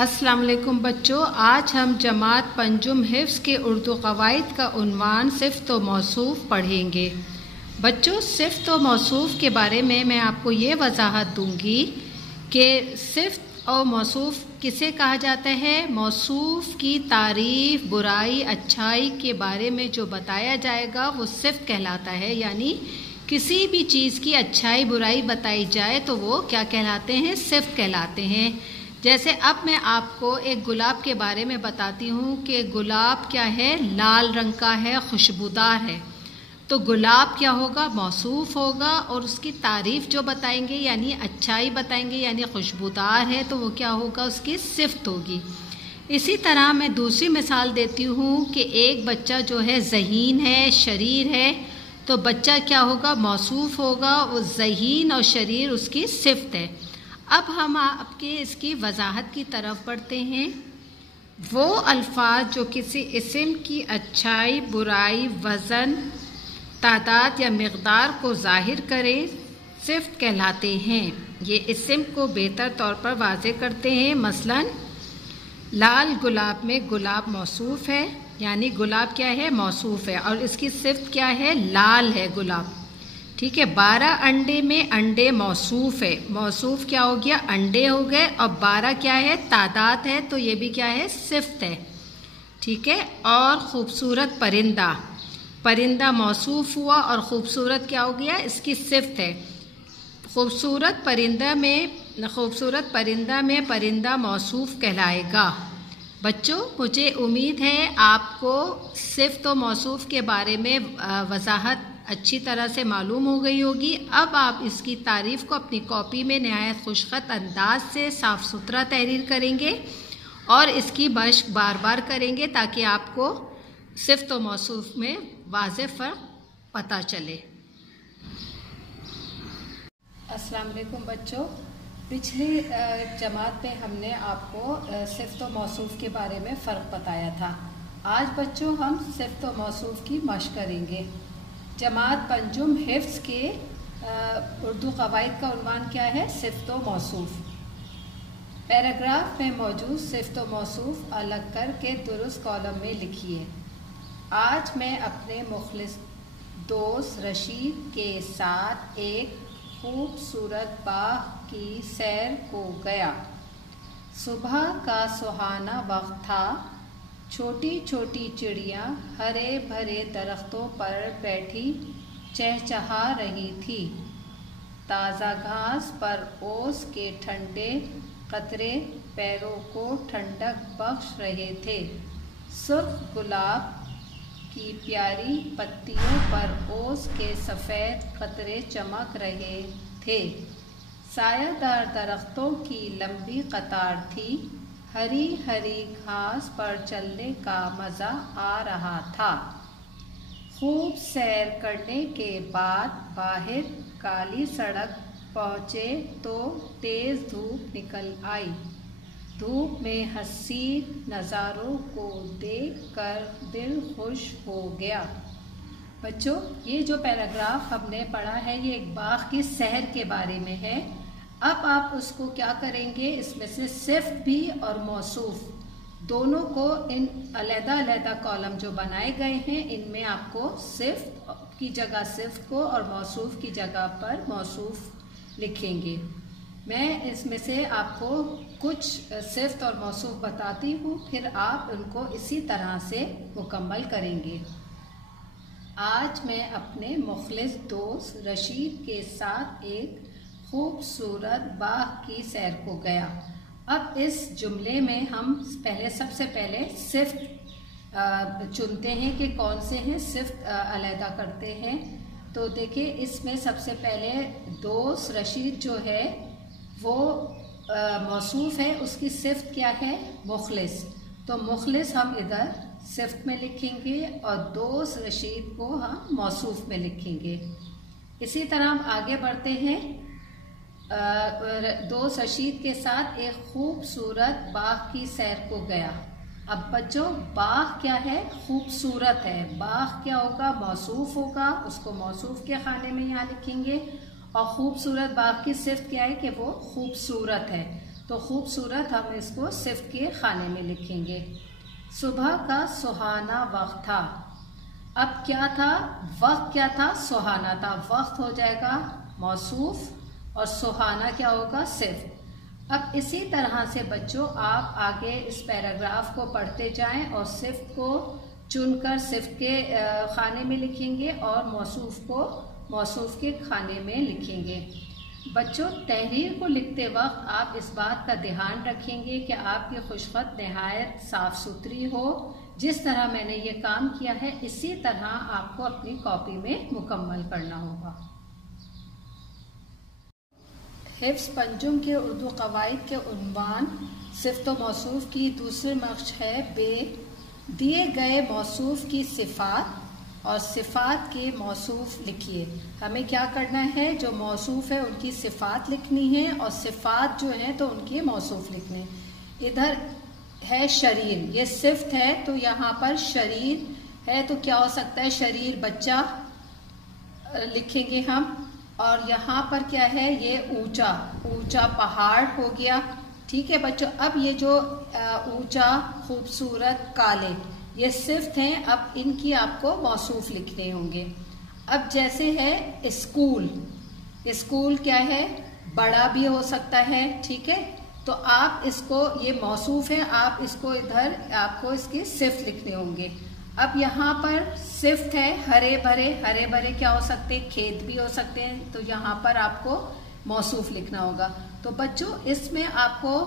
अस्सलाम वालेकुम बच्चों, आज हम जमात पंजुम हिफ्ज़ के उर्दू क़वाइद का उन्वान सिफ़्त व मौसूफ़ पढ़ेंगे। बच्चों, सिफ़्त व मौसूफ़ के बारे में मैं आपको ये वजाहत दूंगी कि सिफ़्त और मौसूफ़ किसे कहा जाता है। मौसूफ़ की तारीफ़, बुराई, अच्छाई के बारे में जो बताया जाएगा वो सिफ़्त कहलाता है। यानी किसी भी चीज़ की अच्छाई बुराई बताई जाए तो वो क्या कहलाते हैं? सिफ़्त कहलाते हैं। जैसे अब मैं आपको एक गुलाब के बारे में बताती हूँ कि गुलाब क्या है, लाल रंग का है, खुशबूदार है। तो गुलाब क्या होगा? मौसूफ़ होगा। और उसकी तारीफ़ जो बताएंगे यानी अच्छाई बताएंगे यानी खुशबूदार है, तो वो क्या होगा? उसकी सिफ़्त होगी। इसी तरह मैं दूसरी मिसाल देती हूँ कि एक बच्चा जो है ज़हीन है, शरीर है, तो बच्चा क्या होगा? मौसूफ़ होगा। वो ज़हीन और शरीर उसकी सिफ़्त है। अब हम आपके इसकी वजाहत की तरफ बढ़ते हैं। वो अल्फाज जो किसी इस्म की अच्छाई, बुराई, वज़न, तादाद या मिक़दार को ज़ाहिर करें, सिफ़्त कहलाते हैं। ये इस्म को बेहतर तौर पर वाज़े करते हैं। मसलन लाल गुलाब में गुलाब मौसूफ़ है, यानी गुलाब क्या है? मौसूफ़ है, और इसकी सिफ़्त क्या है? लाल है गुलाब। ठीक है। 12 अंडे में अंडे मौसूफ़ है। मौसूफ़ क्या हो गया? अंडे हो गए। और 12 क्या है? तादाद है, तो ये भी क्या है? सिफ़्त है। ठीक है। और खूबसूरत परिंदा, परिंदा मौसूफ़ हुआ और खूबसूरत क्या हो गया? इसकी सिफ़्त है। खूबसूरत परिंदा में परिंदा मौसूफ़ कहलाएगा। बच्चों, मुझे उम्मीद है आपको सिफ़्त और मौसूफ़ के बारे में वजाहत अच्छी तरह से मालूम हो गई होगी। अब आप इसकी तारीफ़ को अपनी कॉपी में नहायत खुशखत अंदाज से साफ़ सुथरा तहरीर करेंगे और इसकी मश्क बार बार करेंगे ताकि आपको सिफ़्त और मौसूफ़ में वाज़ेह फ़र्क पता चले। अस्सलाम वालेकुम बच्चों, पिछली जमात में हमने आपको सिफ़्त और मौसूफ़ के बारे में फ़र्क बताया था। आज बच्चों हम सिफ़्त और मौसूफ़ की मश्क करेंगे। जमात पंजुम हिफ्ज़ के उर्दू क़वाइद का उन्वान क्या है? सिफ़्त व मौसूफ़। पैराग्राफ में मौजूद सिफ़्त व मौसूफ़ अलग करके दुरुस्त कॉलम में लिखिए। आज मैं अपने मुखलिस दोस्त रशीद के साथ एक खूबसूरत बाग की सैर को गया। सुबह का सुहाना वक्त था। छोटी छोटी चिड़ियाँ हरे भरे दरख्तों पर बैठी चहचहा रही थी। ताज़ा घास पर ओस के ठंडे कतरे पैरों को ठंडक बख्श रहे थे। सुर्ख गुलाब की प्यारी पत्तियों पर ओस के सफ़ेद कतरे चमक रहे थे। सायादार दरख्तों की लंबी कतार थी। हरी हरी घास पर चलने का मज़ा आ रहा था। खूब सैर करने के बाद बाहर काली सड़क पहुँचे तो तेज़ धूप निकल आई। धूप में हसीन नज़ारों को देखकर दिल खुश हो गया। बच्चों, ये जो पैराग्राफ हमने पढ़ा है ये एक बाग की सैर के बारे में है। अब आप उसको क्या करेंगे? इसमें से सिफ़्त भी और मौसूफ़ दोनों को इन अलग-अलग कॉलम जो बनाए गए हैं इनमें आपको सिफ़्त की जगह सिफ़्त को और मौसूफ़ की जगह पर मौसूफ़ लिखेंगे। मैं इसमें से आपको कुछ सिफ़्त और मौसूफ़ बताती हूँ, फिर आप उनको इसी तरह से मुकम्मल करेंगे। आज मैं अपने मुखलिस दोस्त रशीद के साथ एक खूबसूरत बाग की सैर को गया। अब इस जुमले में हम सबसे पहले सिफ़्त चुनते हैं कि कौन से हैं, सिफ़्त अलहदा करते हैं। तो देखिए, इसमें सबसे पहले दोस्त रशीद जो है वो मौसूफ़ है, उसकी सिफ़्त क्या है? मुखलिस। तो मुखलिस हम इधर सिफ़्त में लिखेंगे और दोस्त रशीद को हम मौसूफ़ में लिखेंगे। इसी तरह हम आगे बढ़ते हैं। दोस्त रशीद के साथ एक खूबसूरत बाग की सैर को गया। अब बच्चों, बाग क्या है? खूबसूरत है। बाग क्या होगा? मौसूफ़ होगा, उसको मौसूफ़ के खाने में यहाँ लिखेंगे। और खूबसूरत बाग की सिफ़्त क्या है? कि वो खूबसूरत है। तो खूबसूरत हम इसको सिफ्त के खाने में लिखेंगे। सुबह का सुहाना वक्त था। अब क्या था, वक्त क्या था, सुहाना था। वक्त हो जाएगा मौसूफ और सुहाना क्या होगा, सिफ्त। अब इसी तरह से बच्चों आप आगे इस पैराग्राफ को पढ़ते जाएं और सिफ्त को चुनकर सिफ्त के खाने में लिखेंगे और मौसूफ को मौसूफ के खाने में लिखेंगे। बच्चों तहरीर को लिखते वक्त आप इस बात का ध्यान रखेंगे कि आपकी खुशखत नहायत साफ सुथरी हो। जिस तरह मैंने ये काम किया है इसी तरह आपको अपनी कॉपी में मुकम्मल करना होगा। हिफ्ज़ पंजुम के उर्दू कवायद के उन्वान सिफ्त व मौसूफ की दूसरी मश्क है बे। दिए गए मौसूफ की सिफ़ात और सिफ़ात के मौसूफ लिखिए। हमें क्या करना है, जो मौसूफ है उनकी सिफ़ात लिखनी है और सिफ़ात जो है तो उनके मौसूफ लिखने। इधर है शरीर, ये सिफ्त है तो यहाँ पर शरीर है तो क्या हो सकता है, शरीर बच्चा लिखेंगे हम। और यहाँ पर क्या है, ये ऊंचा, ऊंचा पहाड़ हो गया। ठीक है बच्चों, अब ये जो ऊंचा, खूबसूरत, काले, ये सिफ्त हैं। अब इनकी आपको मौसूफ लिखने होंगे। अब जैसे है स्कूल, स्कूल क्या है, बड़ा भी हो सकता है। ठीक है, तो आप इसको, ये मौसूफ है, आप इसको इधर आपको इसकी सिफ्त लिखने होंगे। अब यहाँ पर सिफ्त है हरे भरे, हरे भरे क्या हो सकते हैं, खेत भी हो सकते हैं, तो यहाँ पर आपको मौसूफ लिखना होगा। तो बच्चों इसमें आपको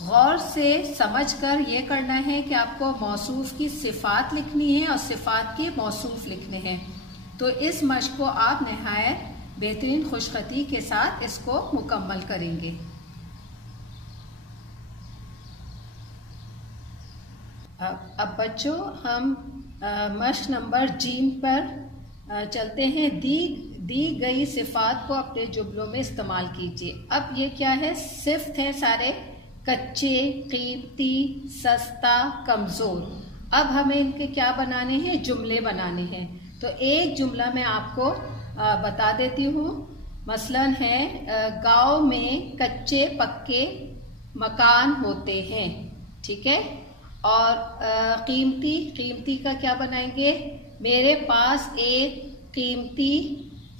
गौर से समझकर ये करना है कि आपको मौसूफ की सिफात लिखनी है और सिफात के मौसूफ लिखने हैं। तो इस मश्क को आप नहायत बेहतरीन खुशखती के साथ इसको मुकम्मल करेंगे। अब बच्चों हम मश्क नंबर जीन पर चलते हैं। दी गई सिफात को अपने जुमलों में इस्तेमाल कीजिए। अब ये क्या है, सिफ्त है सारे, कच्चे, कीमती, सस्ता, कमजोर। अब हमें इनके क्या बनाने हैं, जुमले बनाने हैं। तो एक जुमला मैं आपको बता देती हूँ। मसलन है गांव में कच्चे पक्के मकान होते हैं। ठीक है, और कीमती, कीमती का क्या बनाएंगे, मेरे पास एक कीमती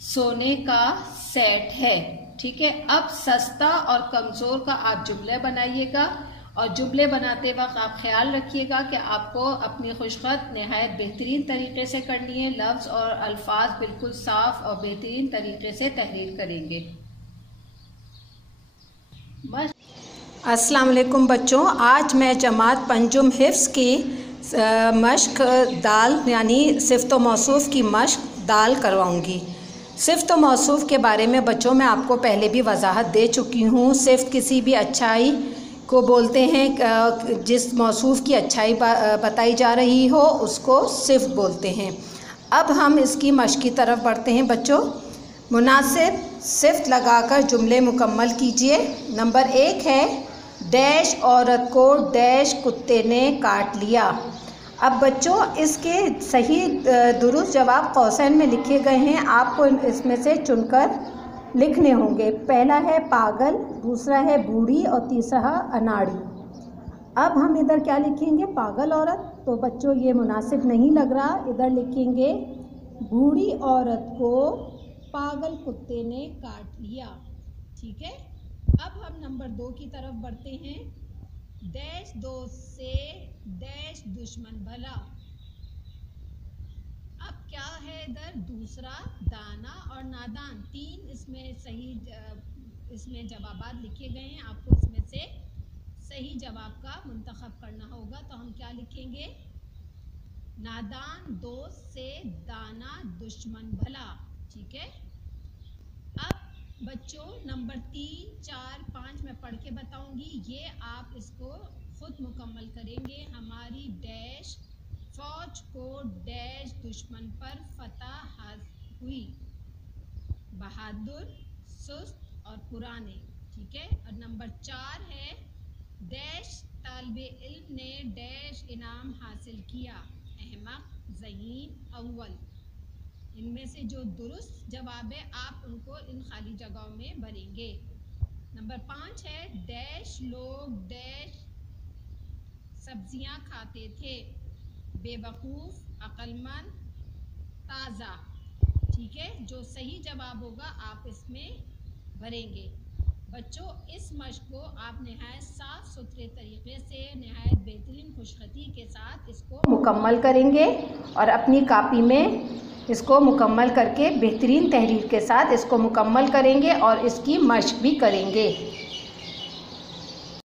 सोने का सेट है। ठीक है, अब सस्ता और कमजोर का आप जुमले बनाइएगा और जुमले बनाते वक्त आप ख्याल रखिएगा कि आपको अपनी खुशखत नहायत बेहतरीन तरीके से करनी है। लफ्ज और अल्फाज बिल्कुल साफ और बेहतरीन तरीके से तहरीर करेंगे। अस्सलाम वालेकुम बच्चों, आज मैं जमात पंजुम हिफ्ज़ की मश्क दाल यानी सिफ्त व मौसूफ की मश्क दाल करवाऊंगी। सिफ्त व मौसूफ के बारे में बच्चों मैं आपको पहले भी वजाहत दे चुकी हूँ। सिफ्त किसी भी अच्छाई को बोलते हैं, जिस मौसूफ की अच्छाई बताई जा रही हो उसको सिफ्त बोलते हैं। अब हम इसकी मश्क की तरफ बढ़ते हैं। बच्चों मुनासिब सिफ्त लगाकर जुमले मुकम्मल कीजिए। नंबर 1 है डैश औरत को डैश कुत्ते ने काट लिया। अब बच्चों इसके सही दुरुस्त जवाब कौसैन में लिखे गए हैं, आपको इसमें से चुनकर लिखने होंगे। पहला है पागल, दूसरा है बूढ़ी और तीसरा है अनाड़ी। अब हम इधर क्या लिखेंगे, पागल औरत, तो बच्चों ये मुनासिब नहीं लग रहा। इधर लिखेंगे बूढ़ी औरत को पागल कुत्ते ने काट लिया। ठीक है, अब हम नंबर 2 की तरफ बढ़ते हैं। डैश दोस्त से डैश दुश्मन भला। अब क्या है इधर, दूसरा दाना और नादान, 3 इसमें सही इसमें जवाबात लिखे गए हैं। आपको इसमें से सही जवाब का मुंतखब करना होगा। तो हम क्या लिखेंगे, नादान दोस्त से दाना दुश्मन भला। ठीक है, अब बच्चों नंबर 3, 4, 5 मैं पढ़ के बताऊंगी, ये आप इसको खुद मुकम्मल करेंगे। हमारी डैश फौज को डैश दुश्मन पर फतह हुई, बहादुर, सुस्त और पुराने। ठीक है, और नंबर 4 है डैश तालिबे इल्म ने डैश इनाम हासिल किया, अहमक, ज़हीन, अव्वल। इनमें से जो दुरुस्त जवाब है आप उनको इन खाली जगहों में भरेंगे। नंबर 5 है डैश लोग डैश सब्जियां खाते थे, बेवकूफ़, अक्लमंद, ताज़ा। ठीक है, जो सही जवाब होगा आप इसमें भरेंगे। बच्चों, इस मश्क को आप नहायत साफ़ सुथरे तरीके से नहायत बेहतरीन खुशखती के साथ इसको मुकम्मल करेंगे और अपनी कापी में इसको मुकम्मल करके बेहतरीन तहरीर के साथ इसको मुकम्मल करेंगे और इसकी मश्क भी करेंगे।